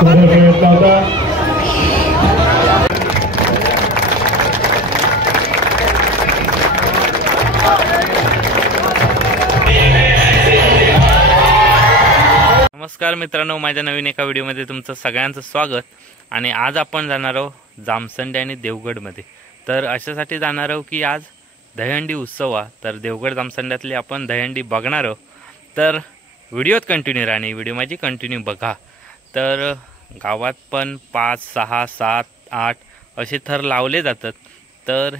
नमस्कार मित्रांनो, माझ्या नवीन एका व्हिडिओमध्ये तुमचं सगळ्यांचं स्वागत। आणि आज आपण जाणार आहोत जामसंडे आणि देवगडमध्ये। तर अशासाठी जाणार आहोत की आज दहीहंडी उत्सव आहे। तर देवगड जामसंड्यातली आपण दहीहंडी बघणार आहोत। तर व्हिडिओत कंटिन्यू राहा आणि व्हिडिओ माझी कंटिन्यू बघा। तर गावात पण 5, 6, 7, 8 असे थर लावले जातात। तर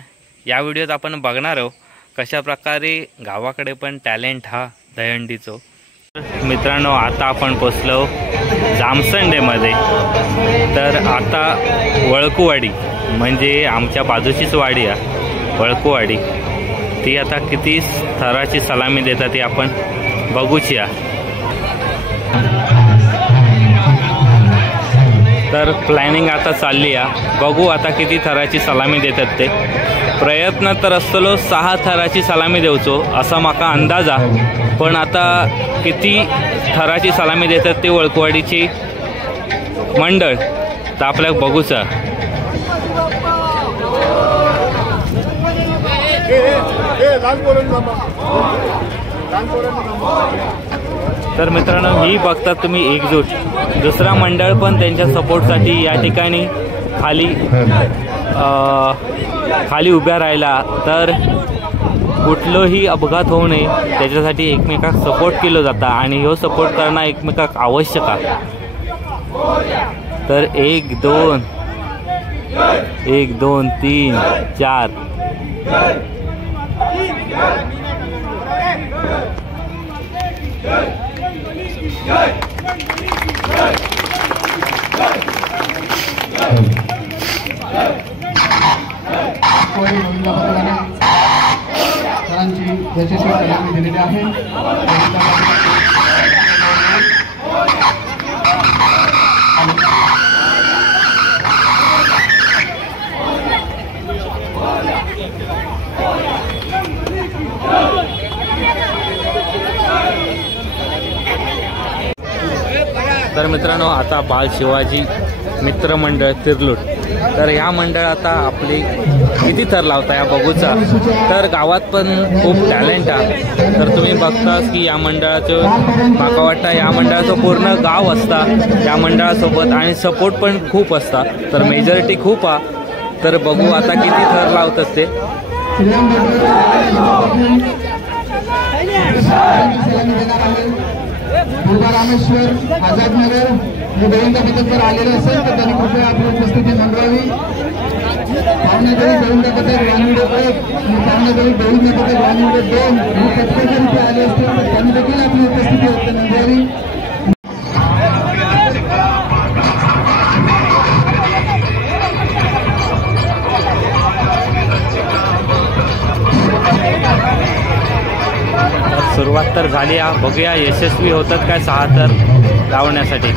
या व्हिडिओत आपण बघणार आहोत कशा प्रकारे गावाकडे पण टॅलेंट हा दहीहंडीचो। मित्रांनो, आता आपण पोचलो जामसंडेमध्ये। तर आता वळकुवाडी म्हणजे आमच्या बाजूचीच वाडी आहे वळकुवाडी, ती आता किती थराची सलामी देतात ती आपण बघूची आहे। तर प्लॅनिंग आता चालली आहे, बघू आता किती थराची सलामी देतात ते। प्रयत्न तर असतलो 6 थराची सलामी देवचो असा माका अंदाज आहे, पण आता किती थराची सलामी देतात ते वळकुवाडीची मंडळ तर आपल्याला बघूच। तर मित्रांनो, ही बघतात तुम्ही एकजूट। दुसरा मंडळ पण त्यांच्या सपोर्टसाठी या ठिकाणी खाली उभ्या राहिला। तर कुठलंही अपघात होऊ नये त्याच्यासाठी एकमेकाक सपोर्ट केलं जातं आणि ह्यो सपोर्ट करणं एकमेकाक आवश्यक आहे। तर 1 2 1 2 3 4 यशस्वी सलामी दिलेली आहे। तर मित्रांनो, आता बाल शिवाजी मित्र मंडळ तिरलोट, तर ह्या मंडळ आता आपली किती थर लावता या बघूचा। तर गावात पण खूप टॅलेंट आहे। तर तुम्ही बघताच की या मंडळाचं माका वाटतं या मंडळाचं पूर्ण गाव असता या मंडळासोबत आणि सपोर्ट पण खूप असता। तर मेजॉरिटी खूप आहे। तर बघू आता किती थर लावतात ते। रामेश्वर आझादनगर गोविंदा पथक जर आलेले असेल तर त्यांनी कृपया आपली उपस्थिती नोंदवावी। पावणेदरी गोविंदा पथक वानवडे 1 आणि पावणेदरी गोविंदा पथक वानवडे 2 हे पथक जर इथे आले असतील तर त्यांनी देखील आपली उपस्थिती नोंदवावी। सुरुवात तर झाली आहे, बघूया यशस्वी होतात काय 6 थर लावण्यासाठी।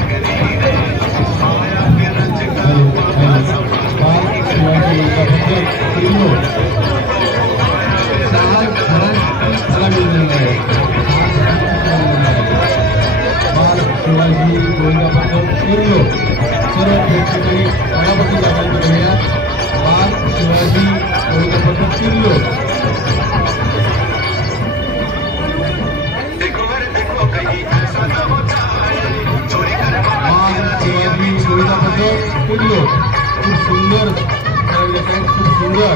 खूप सुंदर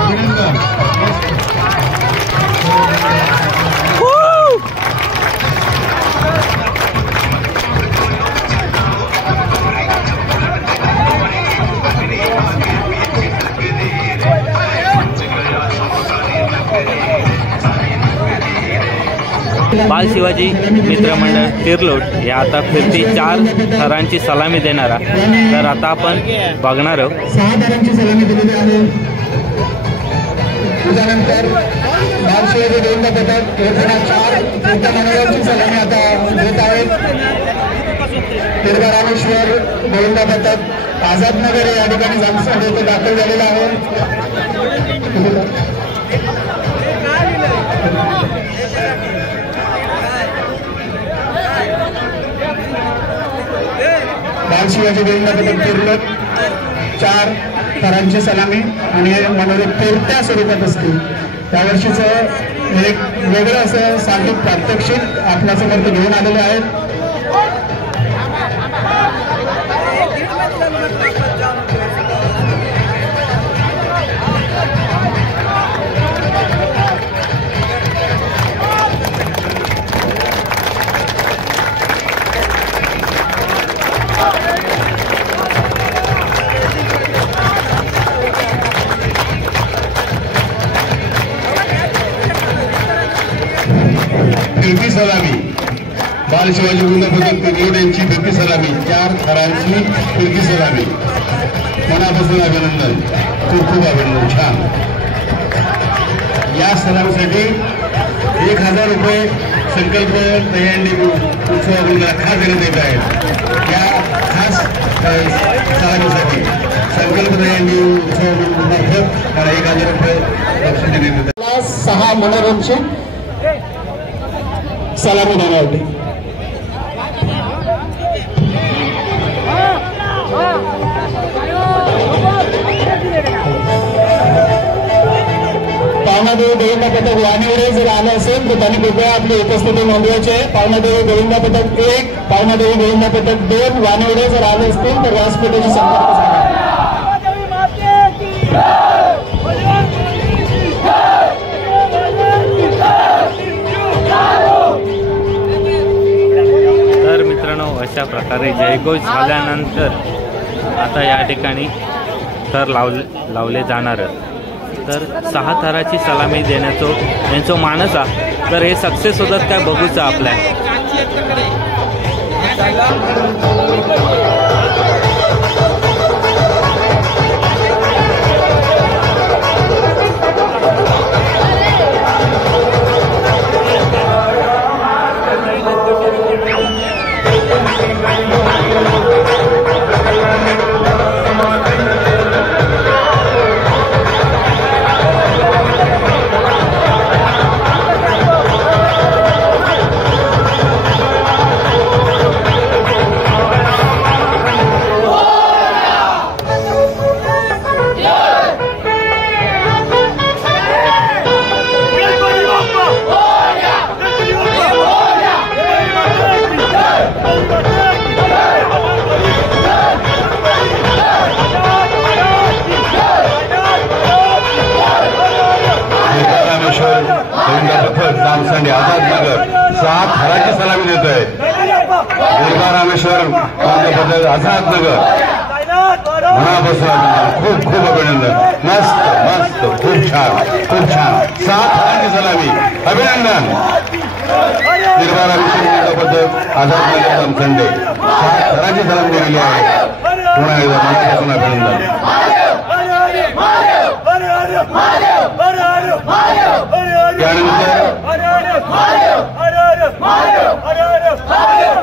अभिनंदन। बाल शिवाजी मित्र मंडळ तिरलोट हे आता फिरती 4 थरांची सलामी देणार आहे। तर आता आपण बघणार आहोत 6 थरांची सलामी दिलेली आहे। त्यानंतर बाल शिवाजी गोविंदा पथक 4 मंडळाची सलामी आता देत आहेत। रामेश्वर गोविंदा पथक आझादनगर या ठिकाणी जामसंडे दाखल झालेला आहे। बाल शिवाजी गोविंद पदक पूर्ण 4 थरांची सलामी आणि मनोरथ फिरत्या स्वरूपात असते. त्यावर्षीचं एक वेगळं असं सांघिक प्रात्यक्षिक आपल्यासमोर ते घेऊन आलेले आहेत. फिरती सलामी बाल शिवाजी गोविंद पदक तिरोड यांची फिरती सलामी 4 थरांची फिरती सलामी. मनापासून अभिनंदन, खूप खूप अभिनंदन. छान. या सलामीसाठी 1000 रुपये संकल्प दहीहंडी उत्सवाला खास देण्यात येत आहेत. या खास सलामीसाठी संकल्प दहीहंडी उत्सवामार्फत 1000 रुपये बक्षीस देण्यात येत आहेत. 6 मनोरंजन सलामी देण्यासाठी पावनादेवी गोविंद पदक वाणीवडे जर आलं असेल तर त्यांनी कृपया आपली उपस्थिती नोंदवायची आहे. पावनादेवी गोविंद पदक 1, पावनादेवी गोविंद पदक 2 वाणीवडे जर आले असतील तर व्यासपीठाशी संपर्क साधा. तर मित्रांनो, अशा प्रकारे जयघोष झाल्यानंतर आता या ठिकाणी थर लावले जाणार. तर 6 थराची सलामी देण्याचो यांचो मानस आहे. तर हे सक्सेस होतात काय बघूचं आपल्या. जामसंडे आझादनगर 7 थराची सलामी देत आहे. दुर्गा रामेश्वर पदक आझादनगर. मनापासून खूप खूप अभिनंदन. मस्त मस्त, खूप छान खूप छान. 7 थरांची सलामी, अभिनंदन. दुर्गा रामेश्वर पदक आझादनगर जामसंडे 7 थरांची सलामी दिलेली आहे. पुन्हा एकदा मनापासून अभिनंदन.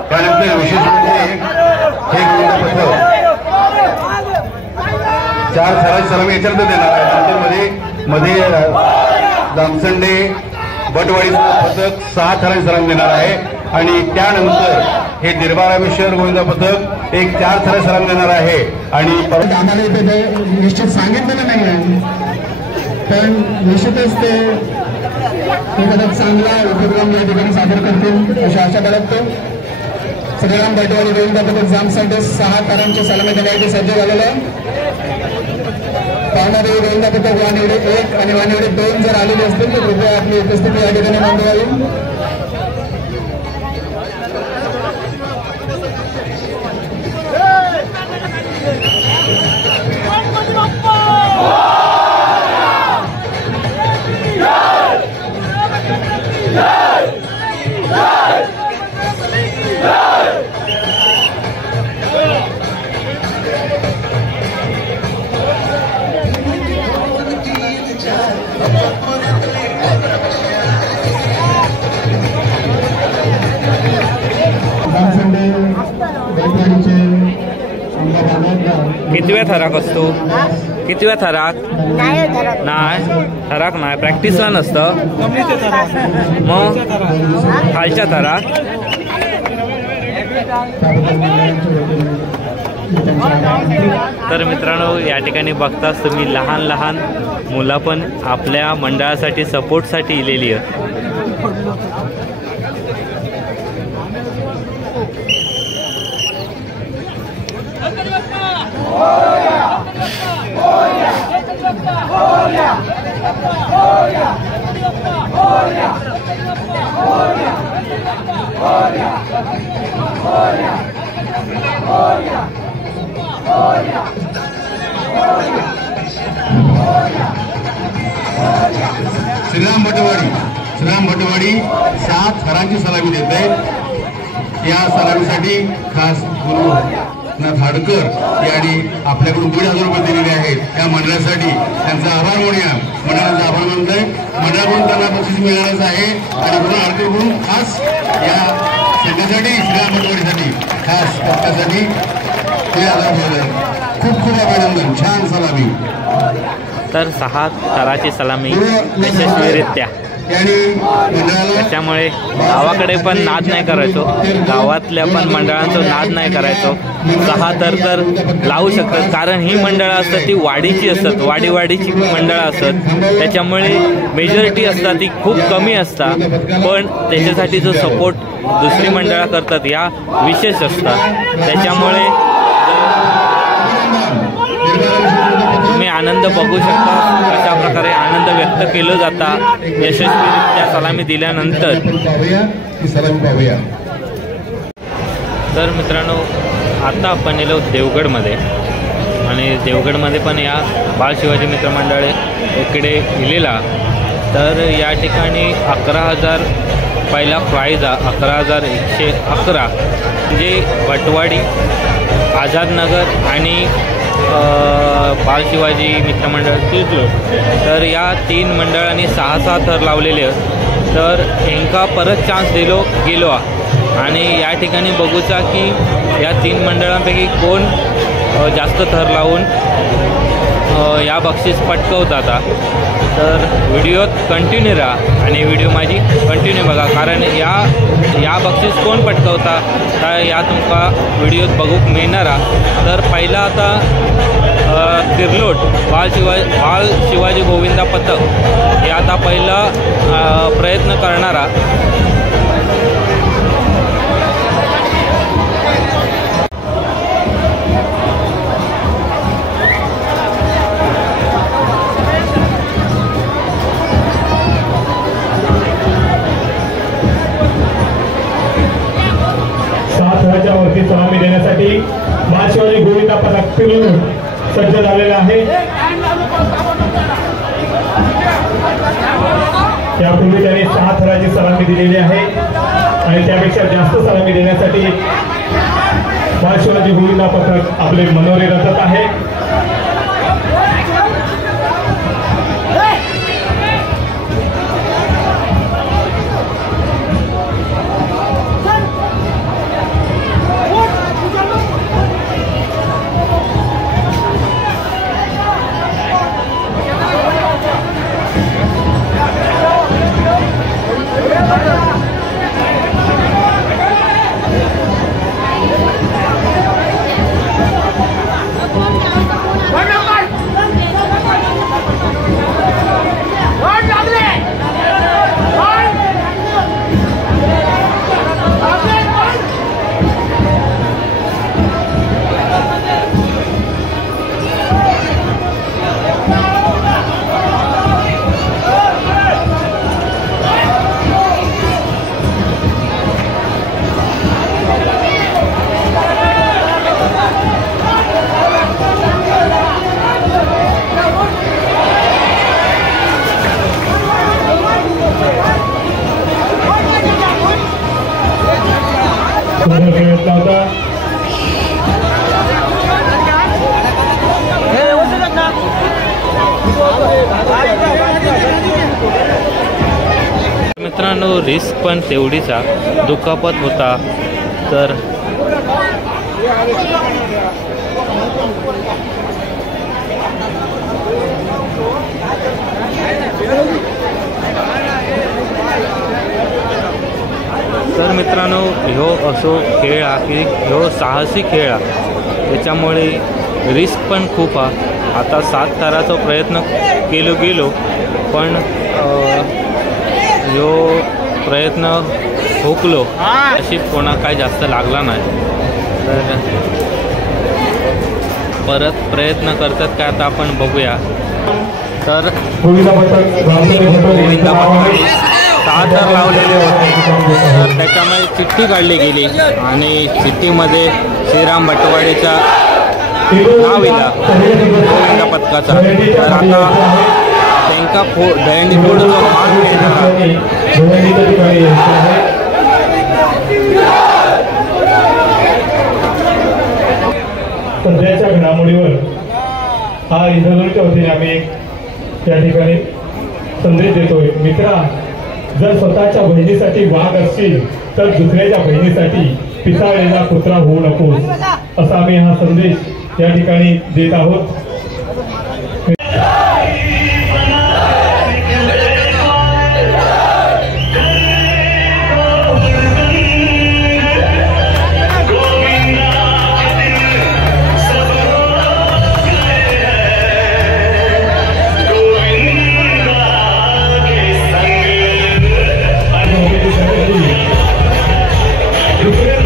त्यानंतर विशेष म्हणजे हे पदक 4 थराची सलामी याच्यानंतर देणार आहे. नंतर मध्ये जामसंडे बटवाडीचं पदक 6 थराची सलामी देणार आहे. आणि त्यानंतर हे दिरबा रामेश्वर गोविंद पदक एक 4 थराची सलामी देणार आहे. आणि परत आम्हाला इथे निश्चित सांगितलेलं नाही आहे, पण निश्चितच ते एखादा चांगला उपक्रम या ठिकाणी सादर करतील अशी आशा बाळगतो. श्रीराम बटवाडी गोविंद पदक जामसंडे 6 थरांची सलामी देण्यासाठी सज्ज झालेलं आहे. पावनादेवी गोविंद पदक वाणीवडे 1 आणि वाणीवडे 2 जर आलेले असतील तर कृपया आपली उपस्थिती या ठिकाणी नोंदवावी. कितव्या थराक असतो? कितव्या थराक? नाही थराक नाही, प्रॅक्टिसला नसतं. मग खालच्या थराक तर मित्रांनो, या ठिकाणी बघताच तुम्ही लहान लहान मुलं पण आपल्या मंडळासाठी सपोर्टसाठी इलेली आहेत. श्रीराम भटवाडी 7 थरांची सलामी देत आहे. या सलामीसाठी खास गुरुनाथ हाडकर यांनी आपल्याकडून 1,500 रुपये दिलेले आहेत. या मंडळासाठी त्यांचा आभार मानूया. मंडळाचा आभार मानतोय. मंडळाकडून त्यांना बक्षीस मिळालंच आहे आणि गुरु हाडकरकडून खास या संध्यासाठी श्रीराम भटवाडीसाठी खास पक्षासाठी 1,000 मिळाले. खूप खूप अभिनंदन. छान सलामी. तर 6 थराची सलामी यशस्वीरित्या. त्याच्यामुळे गावाकडे पण नाद नाही करायचो, गावातल्या पण मंडळांचं नाद नाही करायचो. 6 थर तर लावू शकतात, कारण ही मंडळं असतात ती वाडीची असतात, वाडीची मंडळं असतात. त्याच्यामुळे मेजॉरिटी असतात ती खूप कमी असतात, पण त्याच्यासाठी जो सपोर्ट दुसरी मंडळं करतात या विशेष असतात. त्याच्यामुळे तुम्ही आनंद बघू शकता, कशा प्रकारे आनंद व्यक्त केला जाता यशस्वीरित्या सलामी दिल्यानंतर. तर मित्रांनो, आता आपण गेलो देवगडमध्ये आणि देवगडमध्ये पण या बाल शिवाजी मित्र मंडळ इकडे इलेला. तर या ठिकाणी 11,000 पहिला प्राईज 11,111 म्हणजे भटवाडी, आझादनगर आणि बाल शिवाजी मित्रमंडळ तिथलं. तर या 3 मंडळांनी 6 थर लावलेले आहेत. तर यांका परत चान्स गेलो आणि या ठिकाणी बघूचा की या 3 मंडळांपैकी कोण जास्त थर लावून या बक्षीस पटकवतात. तर व्हिडिओत कंटिन्यू राहा आणि व्हिडिओ माझी कंटिन्यू बघा, कारण या बक्षीस कोण पटकवता तर या तुमका व्हिडिओत बघूक मिळणार. तर पहिला आता तिरलोट बाल शिवाजी गोविंदा पथक हे आता पहिला प्रयत्न करणारा. वरती सलामी देण्यासाठी बाल शिवाजी गोविंदा पथक फिरून सज्ज झालेला आहे. यापूर्वी त्यांनी 6 थराची सलामी दिलेली आहे आणि त्यापेक्षा जास्त सलामी देण्यासाठी बाल शिवाजी गोविंदा पथक आपले मनोरे रचत आहे. मित्रांनो, रिस्क पण तेवढीचा, दुखापत होता. तर मित्रांनो, ह्यो असो खेळ हा की ह्यो साहसी खेळ हा. त्याच्यामुळे रिस्क पण खूप आहे. आता 7 थराचा प्रयत्न गेलो पण जो प्रयत्न हुकलो अशी कोणा काय जास्त लागला नाही. तर परत प्रयत्न करतात का आता आपण बघूया. तर गोविंदा पथकाने 6 थर लावलेले होते, तर त्याच्यामुळे चिठ्ठी काढली गेली आणि चिठ्ठीमध्ये श्रीराम भटवाडीचा नाव इला गोविंदा पथकाचा. तर आता त्यांका दहीहंडी फोडून मान सध्याच्या घडामोडीवर हा इंद्रधनुच्या वतीने आम्ही एक या ठिकाणी संदेश देतोय. मित्रा, जर स्वतःच्या बहिणीसाठी वाघ असतील तर दुसऱ्याच्या बहिणीसाठी पिसाळलेला कुत्रा होऊ नकोस, असा आम्ही हा संदेश या ठिकाणी देत आहोत. दुसऱ्या